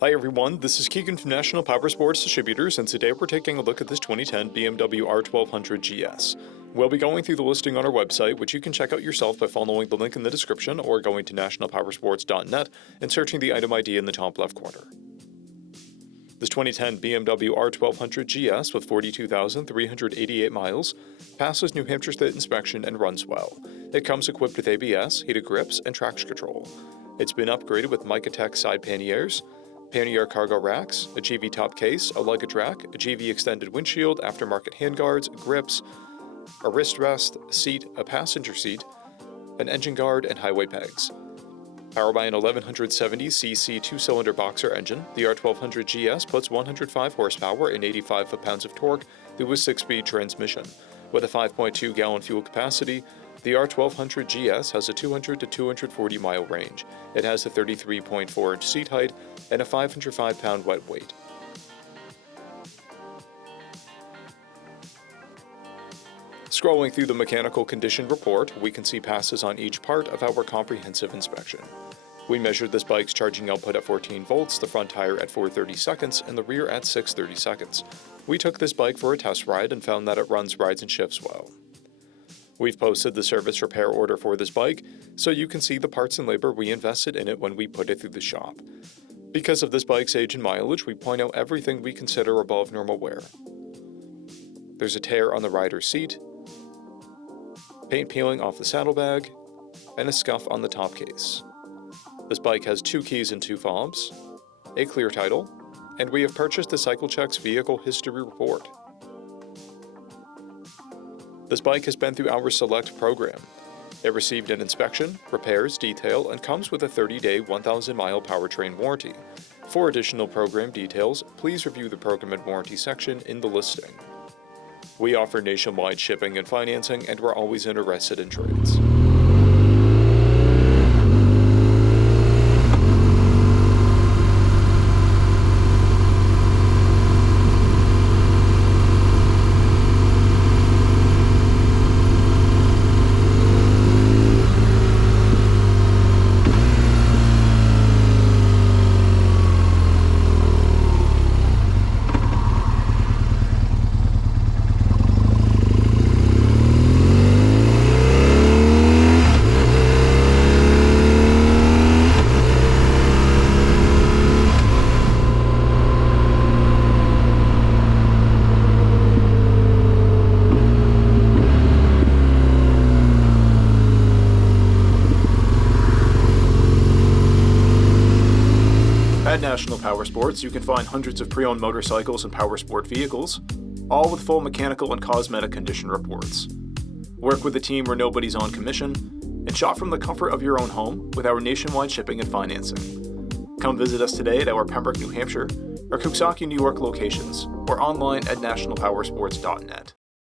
Hi everyone, this is Keegan from National Powersports Distributors, and today we're taking a look at this 2010 BMW R1200GS. We'll be going through the listing on our website, which you can check out yourself by following the link in the description or going to nationalpowersports.net and searching the item ID in the top left corner. This 2010 BMW R1200GS with 42,388 miles passes New Hampshire State inspection and runs well. It comes equipped with ABS, heated grips, and traction control. It's been upgraded with Micatech side panniers, pannier cargo racks, a GV top case, a luggage rack, a GV extended windshield, aftermarket handguards, grips, a wrist rest, a seat, a passenger seat, an engine guard, and highway pegs. Powered by an 1170cc two-cylinder boxer engine, the R1200GS puts 105 horsepower and 85 foot-pounds of torque through a 6-speed transmission. With a 5.2-gallon fuel capacity, the R1200GS has a 200 to 240 mile range. It has a 33.4-inch seat height and a 505-pound wet weight. Scrolling through the mechanical condition report, we can see passes on each part of our comprehensive inspection. We measured this bike's charging output at 14 volts, the front tire at 430 seconds, and the rear at 630 seconds. We took this bike for a test ride and found that it runs, rides, and shifts well. We've posted the service repair order for this bike, so you can see the parts and labor we invested in it when we put it through the shop. Because of this bike's age and mileage, we point out everything we consider above normal wear. There's a tear on the rider's seat, paint peeling off the saddlebag, and a scuff on the top case. This bike has 2 keys and 2 fobs, a clear title, and we have purchased the CycleCheck's Vehicle History Report. This bike has been through our Select program. It received an inspection, repairs, detail, and comes with a 30-day, 1,000-mile powertrain warranty. For additional program details, please review the program and warranty section in the listing. We offer nationwide shipping and financing, and we're always interested in trades. At National Powersports, you can find hundreds of pre-owned motorcycles and powersport vehicles, all with full mechanical and cosmetic condition reports. Work with a team where nobody's on commission, and shop from the comfort of your own home with our nationwide shipping and financing. Come visit us today at our Pembroke, New Hampshire, or Coxsackie, New York locations, or online at nationalpowersports.net.